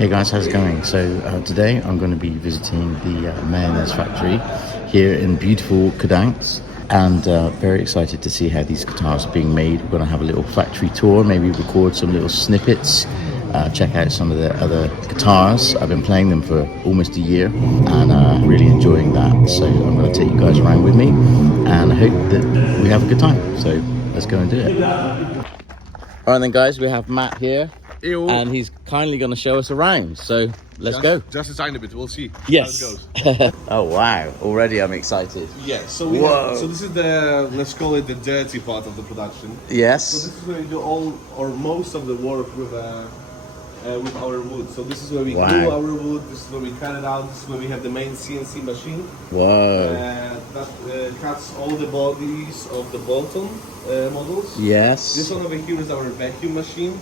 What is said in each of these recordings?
Hey guys, how's it going? So today I'm going to be visiting the Mayones factory here in beautiful Gdansk, and very excited to see how these guitars are being made. We're going to have a little factory tour, maybe record some little snippets, check out some of the other guitars. I've been playing them for almost a year and really enjoying that. So I'm going to take you guys around with me, and I hope that we have a good time. So let's go and do it. All right then guys, we have Matt here. Ew. And he's kindly going to show us around, so let's go. Just a tiny bit, we'll see Yes. how it goes. Oh wow, already I'm excited. Yeah, so this is the, let's call it the dirty part of the production. So Yes. this is where we do all or most of the work with our wood. So this is where we glue our wood, this is where we cut it out, this is where we have the main CNC machine. Whoa. That cuts all the bodies of the bolt-on models. Yes. This one over here is our vacuum machine.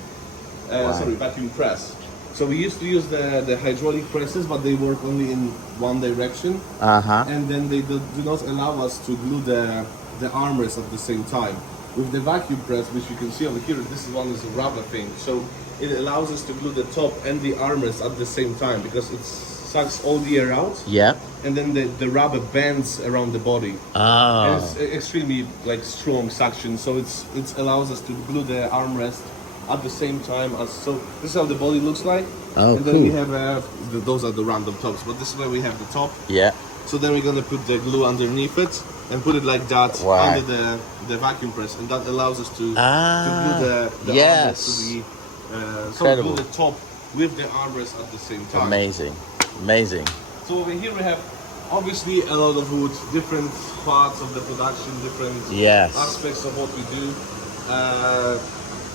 Vacuum press. So we used to use the hydraulic presses, but they work only in one direction. And then they do not allow us to glue the armrest at the same time. With the vacuum press, which you can see over here, this one is a rubber thing. So it allows us to glue the top and the armrest at the same time because it sucks all the air out. Yeah. And then the rubber bends around the body. Oh. And it's extremely strong suction, so it allows us to glue the armrest at the same time as, so this is how the body looks like. Oh, and then cool. we have those are the random tops, but this is where we have the top. Yeah. So then we're gonna put the glue underneath it and put it like that under the vacuum press, and that allows us to glue the armrest to the so glue the top with the armrest at the same time. Amazing, amazing. So over here we have obviously a lot of wood, different parts of the production, different aspects of what we do.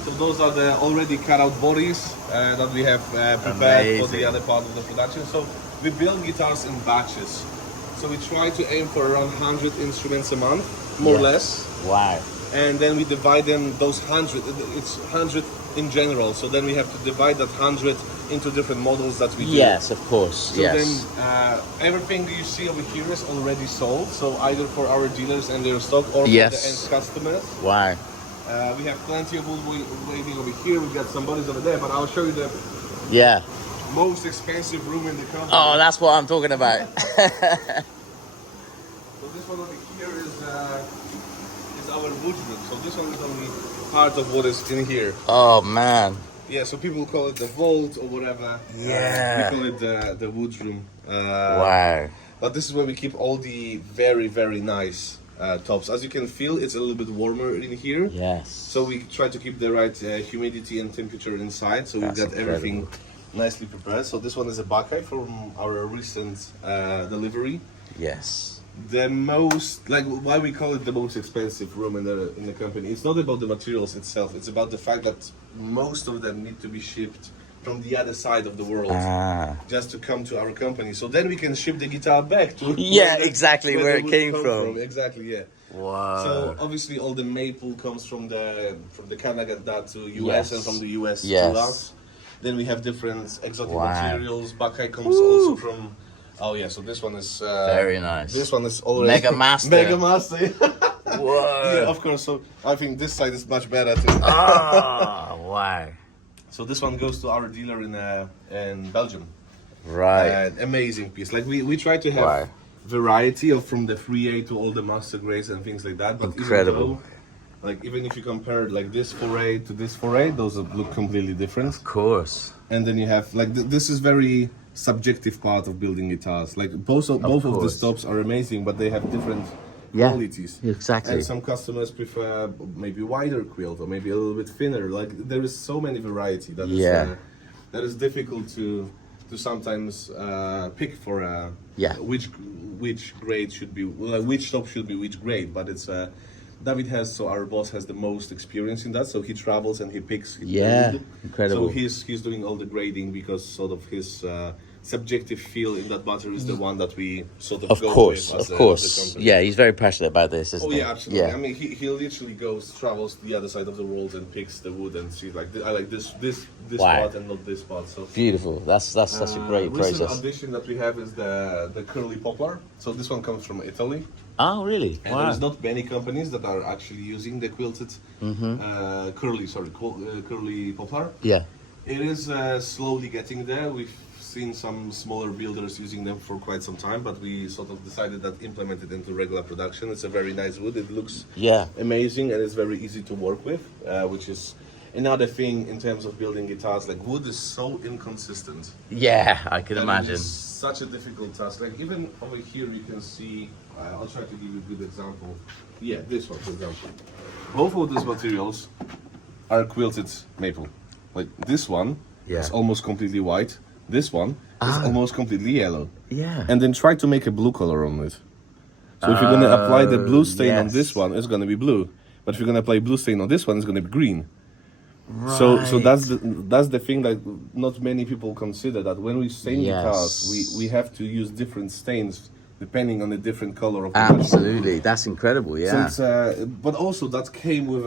So those are the already cut out bodies that we have prepared for the other part of the production. So we build guitars in batches. So we try to aim for around 100 instruments a month, more or less. Wow. And then we divide them, those 100, it's 100 in general. So then we have to divide that 100 into different models that we do. Yes, of course. So then everything you see over here is already sold. So either for our dealers and their stock or for the end customers. Wow. We have plenty of wood waiting over here. We've got some bodies over there, but I'll show you the most expensive room in the company. Oh, that's what I'm talking about. So this one over here is our wood room. So this one is only part of what is in here. Oh man. Yeah, so people call it the vault or whatever. Yeah. We call it the wood room. Wow. But this is where we keep all the very, very nice tops. As you can feel, it's a little bit warmer in here. Yes. So we try to keep the right humidity and temperature inside. So we've got everything nicely prepared. So this one is a Buckeye from our recent delivery. Yes. The most, why we call it the most expensive room in the company. It's not about the materials itself. It's about the fact that most of them need to be shipped from the other side of the world just to come to our company. So then we can ship the guitar back to exactly where it came from. Exactly, yeah. Wow. So obviously all the maple comes from the Canada to US and from the US to us. Then we have different exotic materials. Buckeye comes also from. Oh yeah, so this one is very nice. This one is already Mega Master. Mega Master. Whoa. Yeah, of course. So I think this side is much better too. Wow. So this one goes to our dealer in Belgium. Right. Amazing piece. We try to have variety of from the 3A to all the master grades and things like that. But incredible. Even if you compare this 4A to this 4A, those look completely different. Of course. And then you have this is very subjective part of building guitars. Both of the stops are amazing, but they have different qualities. Exactly. And some customers prefer maybe wider quilt or maybe a little bit thinner. There is so many variety that is difficult to sometimes pick for which grade should be which top should be which grade. But it's David our boss has the most experience in that, so he travels and he picks. Incredible. So he's doing all the grading because sort of his subjective feel in that matter is the one that we sort of go with as a company. Yeah, he's very passionate about this, isn't he? Yeah, absolutely. I mean, he literally travels to the other side of the world and picks the wood and sees I like this part and not this part. So beautiful. That's such a great process. Recent addition that we have is the curly poplar. So this one comes from Italy. Oh, really? And there's not many companies that are actually using the quilted curly poplar. Yeah. It is slowly getting there. We've seen some smaller builders using them for quite some time, but we sort of decided that implement it into regular production. It's a very nice wood. It looks amazing and it's very easy to work with, which is another thing in terms of building guitars. Like, wood is so inconsistent. Yeah, I can imagine. It's such a difficult task. Like, even over here you can see, I'll try to give you a good example. Yeah, this one, for example. Both of these materials are quilted maple. Like, this one is almost completely white. This one is almost completely yellow. Yeah. And then try to make a blue color on it. So if you're going to apply the blue stain on this one, it's going to be blue. But if you're going to apply blue stain on this one, it's going to be green. Right. So that's the thing that not many people consider, that when we stain guitars, we have to use different stains depending on the different color of the Absolutely, that's incredible. Yeah. So it's, but also that came with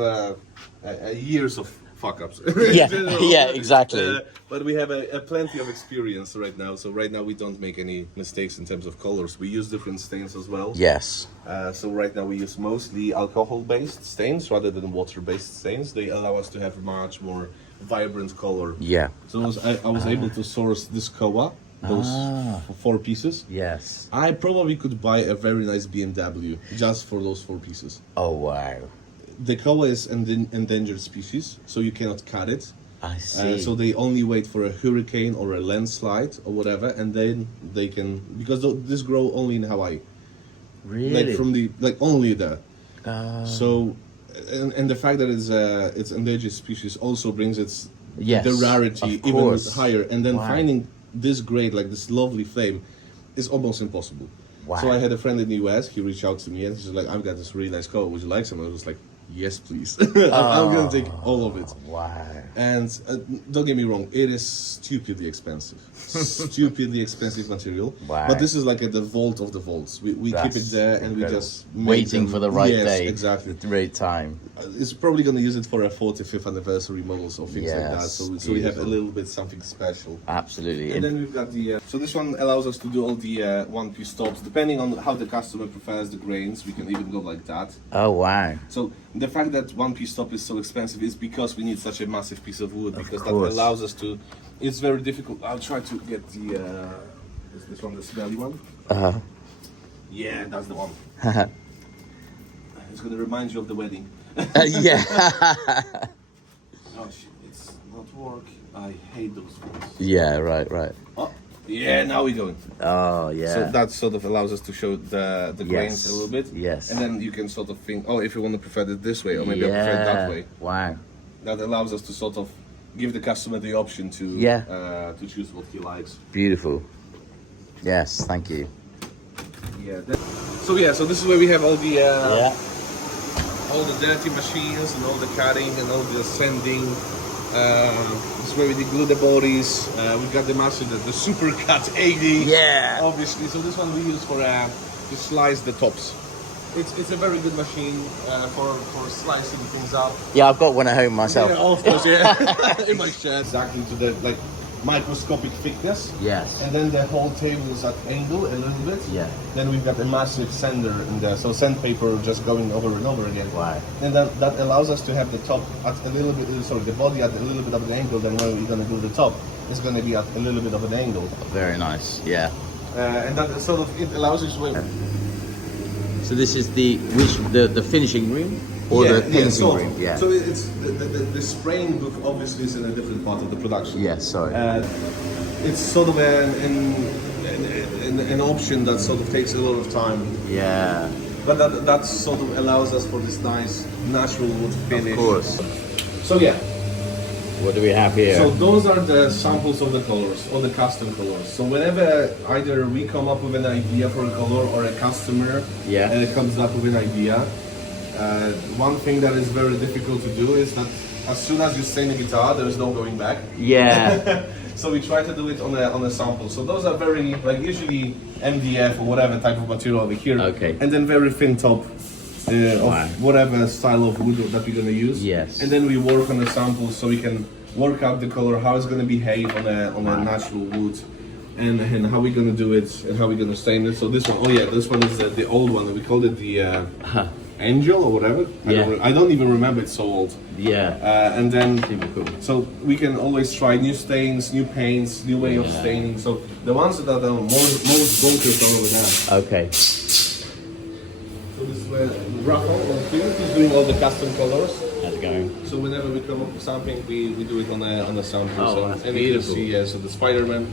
years of fuck ups. Yeah, yeah, exactly. But we have a plenty of experience right now. So right now we don't make any mistakes in terms of colors. We use different stains as well. Yes. So right now we use mostly alcohol-based stains rather than water-based stains. They allow us to have much more vibrant color. Yeah. So I was able to source this koa, those 4 pieces. Yes. I probably could buy a very nice BMW just for those 4 pieces. Oh wow. The koa is an endangered species, so you cannot cut it. I see. So they only wait for a hurricane or a landslide or whatever, and then they can, because this grow only in Hawaii. Really? Like only there. So, and the fact that it's endangered species also brings the rarity even higher. And then finding this grade, like this lovely flame, is almost impossible. Wow. So I had a friend in the US. He reached out to me and he's like, "I've got this really nice coat. Would you like some?" I was like, "Yes, please." I'm gonna take all of it. Wow. And don't get me wrong, it is stupidly expensive. Stupidly expensive material. Wow. But this is like the vault of the vaults. We keep it there and we just waiting for the right day. Exactly. The right time. It's probably going to use it for a 45th anniversary models or things like that. So we have a little bit something special. Absolutely. And then we've got the... so this one allows us to do all the one-piece stops. Depending on how the customer prefers the grains, we can even go like that. Oh, wow. So the fact that one-piece stop is so expensive is because we need such a massive piece of wood, because that allows us to... It's very difficult. I'll try to get the... this one, the smelly one. Yeah, that's the one. It's going to remind you of the wedding. Yeah. Oh shit, it's not work. I hate those things. Yeah, right. Oh, yeah, now we're going. Oh, yeah. So that sort of allows us to show the grains a little bit. Yes. And then you can sort of think, oh, if you want to prefer it this way, or maybe I prefer it that way. Wow. That allows us to sort of give the customer the option to to choose what he likes. Beautiful. Yes, thank you. Yeah. So this is where we have all the all the dirty machines and all the cutting and all the sanding. This is where we glue the bodies. We've got the master, the Super Cut 80. Yeah. Obviously. So this one we use for to slice the tops. It's a very good machine for slicing things up. Yeah, I've got one at home myself. Yeah, of course, yeah. In my shed. Exactly to the microscopic thickness. Yes. And then the whole table is at angle a little bit. Yeah. Then we've got a massive sander in there, so sandpaper just going over and over again. Wow. And that allows us to have the top at a little bit, the body at a little bit of an angle. Then when we're going to do the top, it's going to be at a little bit of an angle. Very nice. Yeah. And that sort of it allows us to. So this is the finishing room or the painting room? Yeah. So it's the spraying book obviously is in a different part of the production. Yes, sorry. It's sort of an option that sort of takes a lot of time. Yeah. But that sort of allows us for this nice natural wood finish. Of course. So yeah. What do we have here? So those are the samples of the colors, or the custom colors. So whenever either we come up with an idea for a color or a customer comes up with an idea, one thing that is very difficult to do is that as soon as you stain the guitar, there is no going back. Yeah. So we try to do it on a sample. So those are very, usually MDF or whatever type of material over here. Okay. And then very thin top. Of whatever style of wood that we're going to use. Yes. And then we work on a sample so we can work out the color, how it's going to behave on a natural wood, and how we're going to do it and how we're going to stain it. So this one, this one is the old one. We called it the Angel or whatever. I don't even remember, it's so old. Yeah. And then, Super cool. so we can always try new stains, new paints, new way of staining. So the ones that are most bonkers are over there. Okay. So this is where Rafa on film is doing all the custom colors. How's it going? So whenever we come up with something, we do it on a sample. Oh, so, that's and beautiful. you can see, so the Spider-Man.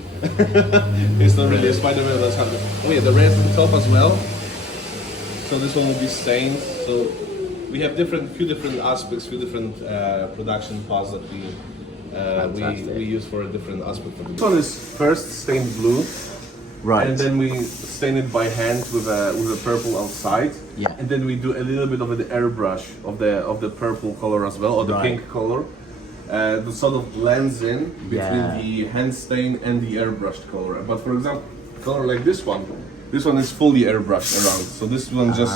It's not really a Spider-Man, that's how. Oh yeah, the red on top as well. So this one will be stained. So we have few different aspects, few different production paths that we use for a different aspect of it. This one is first stained blue. Right. And then we stain it by hand with a purple outside. Yeah. And then we do a little bit of the airbrush of the purple color as well, or the pink color. That sort of blends in between the hand stain and the airbrushed color. But for example, color like this one is fully airbrushed around. So this one just,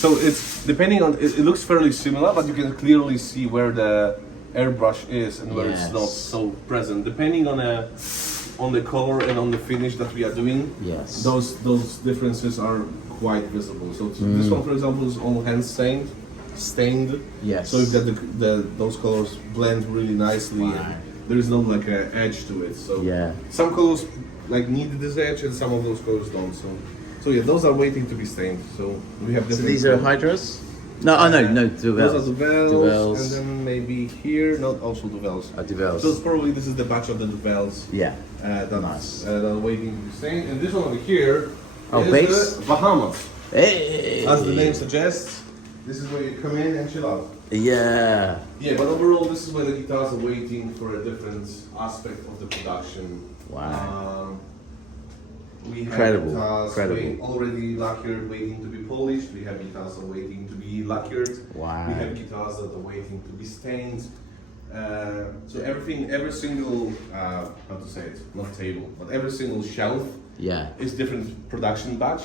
so it's depending on, it looks fairly similar, but you can clearly see where the airbrush is and where it's not so present. Depending on the color and on the finish that we are doing, those differences are quite visible. So this one, for example, is all hand stained. Yes. So those colors blend really nicely. And there is no like an edge to it. So some colors like need this edge, and some of those colors don't. So yeah, those are waiting to be stained. So we have different. So these are hydras? No, no, Duvels. Those are Duvels, and then maybe here, not also Duvels. Duvels. So it's probably this is the batch of the Duvels. Yeah. That's waiting to be stained. And this one over here is Bass? the Bahamas. Hey. As the name suggests, this is where you come in and chill out. Yeah. Yeah, but overall, this is where the guitars are waiting for a different aspect of the production. Wow. We have Incredible. guitars already lacquered, waiting to be polished. We have guitars that are waiting to be lacquered. Wow. We have guitars that are waiting to be stained. So every single, how to say it, not table, but every single shelf is different production batch.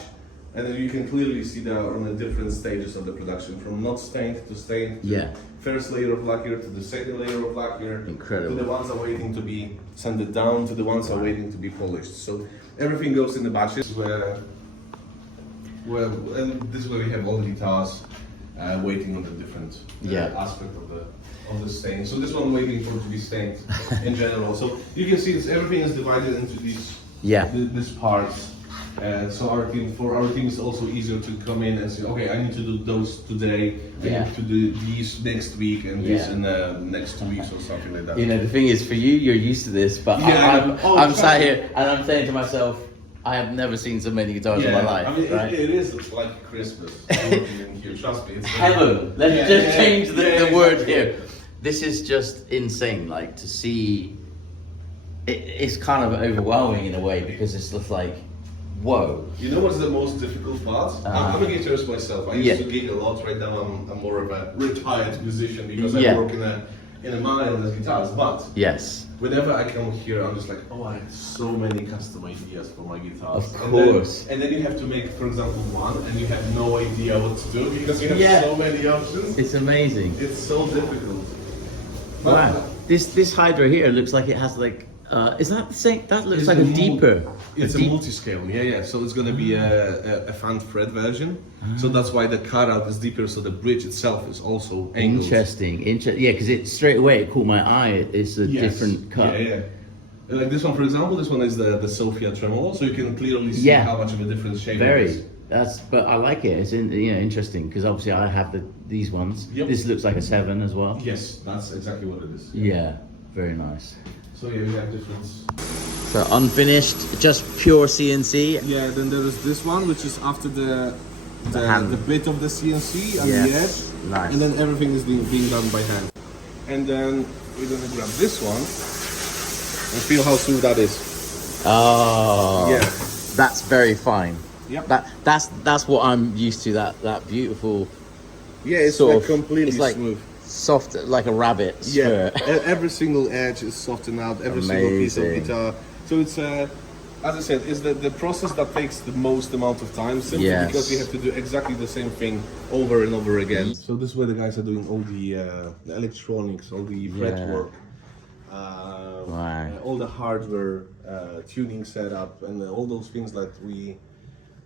And then you can clearly see that on the different stages of the production, from not stained to stained, to first layer of lacquer to the second layer of lacquer, Incredible. to the ones that are waiting to be sanded down, to the ones that are waiting to be polished. So everything goes in the batches and this is where we have all the guitars waiting on the different aspect of the stain. So this one waiting for it to be stained in general. So you can see this, everything is divided into these parts. So our team is also easier to come in and say, okay, I need to do those today, I need to do these next week, and these in the next 2 weeks or something like that. You know, the thing is, for you, you're used to this, but I'm sat here and I'm saying to myself, I have never seen so many guitars in my life. I mean, it is like Christmas. Trust me. It's heaven. Let's just change the word here. This is just insane. Like, to see, it's kind of overwhelming in a way, because it's just like, whoa. You know what's the most difficult part? I'm a guitarist myself. I used to gig a lot. Right now I'm more of a retired musician because I work in a Mayones Guitars. But whenever I come here, I'm just like, oh, I have so many custom ideas for my guitars. Of course. And then you have to make, for example, one, and you have no idea what to do because you have so many options. It's amazing. It's so difficult. But wow. This Hydra here looks like it has like, is that the same? That looks like a deeper. It's a multi-scale, So it's going to be a fan fret version. So that's why the cutout is deeper. So the bridge itself is also angled. Interesting. Yeah, because it straight away it caught my eye. It's a different cut. Like this one, for example, this one is the Sophia tremolo, so you can clearly see how much of a different shape it is. But I like it. It's interesting because obviously I have these ones. This looks like a 7 as well. Yes, that's exactly what it is. Yeah, very nice. So we have difference. So unfinished, just pure CNC. Yeah, then there is this one, which is after the bit of the CNC and the edge. Nice. And then everything is being done by hand. And then we're gonna grab this one and feel how smooth that is. Oh. Yeah. That's very fine. Yep. That's what I'm used to. That beautiful. Yeah, it's like completely smooth. Soft like a rabbit skirt. Yeah, every single edge is softened out, every single piece of guitar. So it's, as I said, it's the process that takes the most amount of time, simply because we have to do exactly the same thing over and over again. So this is where the guys are doing all the electronics, all the fretwork, all the hardware, tuning setup, and all those things that we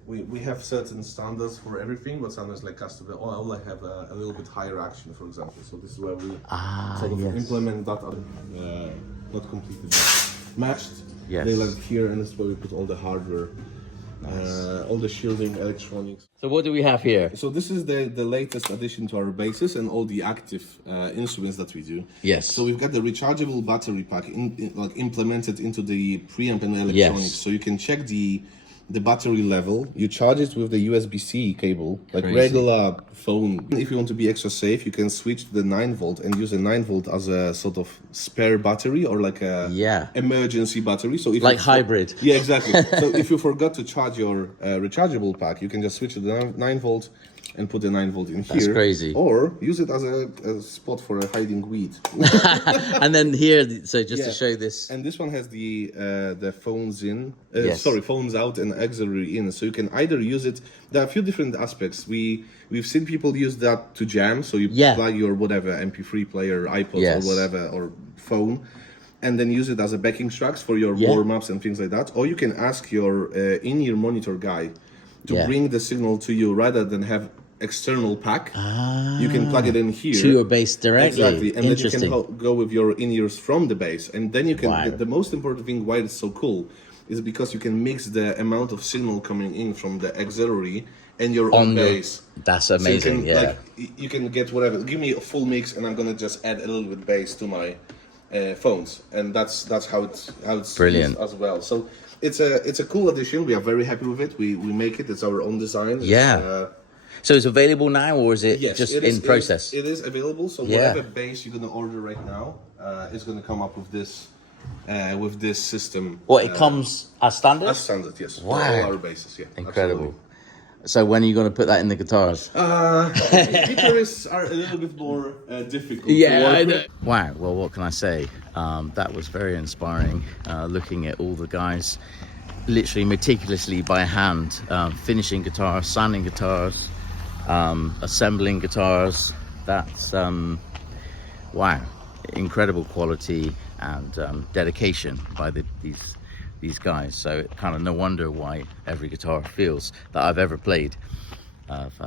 we have certain standards for everything, but sometimes like custom, I like have a little bit higher action, for example. So this is where we sort of implement that, not completely matched. Yes. They like here, and this is where we put all the hardware, all the shielding, electronics. So what do we have here? So this is the latest addition to our basses and all the active instruments that we do. Yes. So we've got the rechargeable battery pack like implemented into the preamp and electronics. Yes. So you can check the battery level. You charge it with the USB-C cable, like Crazy. regular phone. If you want to be extra safe, you can switch to the 9-volt and use a 9-volt as a sort of spare battery or like a emergency battery. So if like hybrid. Yeah, exactly. So if you forgot to charge your rechargeable pack, you can just switch to the 9-volt and put the 9-volt in here. That's crazy. Or use it as a spot for hiding weed. And then here, so just to show this. And this one has the phones in, Yes. phones out and auxiliary in. So you can either use it. There are a few different aspects. We've seen people use that to jam. So you plug your whatever MP3 player, iPod or whatever, or phone, and then use it as a backing tracks for your warm-ups and things like that. Or you can ask your in-ear monitor guy to bring the signal to you rather than have external pack. You can plug it in here to your bass directly. Exactly, and then you can go with your in-ears from the bass, and then you can. The most important thing why it's so cool is because you can mix the amount of signal coming in from the auxiliary and your own bass. That's amazing. So you can, you can get whatever. Give me a full mix, and I'm gonna just add a little bit bass to my phones, and that's how it's brilliant used as well. So it's a cool addition. We are very happy with it. We make it. It's our own design. So it's available now, or is it just in process? It is available. So whatever bass you're gonna order right now, is gonna come up with this system. Well, it comes as standard. As standard, yes. Wow. For all our basses, Incredible. Absolutely. So when are you going to put that in the guitars? Guitarists are a little bit more difficult. I know. Wow. Well, what can I say? That was very inspiring. Looking at all the guys, literally meticulously by hand, finishing guitars, sanding guitars, assembling guitars. That's wow, incredible quality and dedication by these guys. So kind of no wonder why every guitar feels that I've ever played of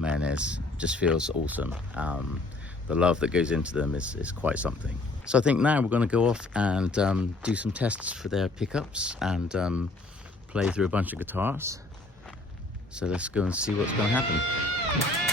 Mayones just feels awesome. The love that goes into them is quite something. So I think now we're going to go off and do some tests for their pickups and play through a bunch of guitars. So let's go and see what's going to happen.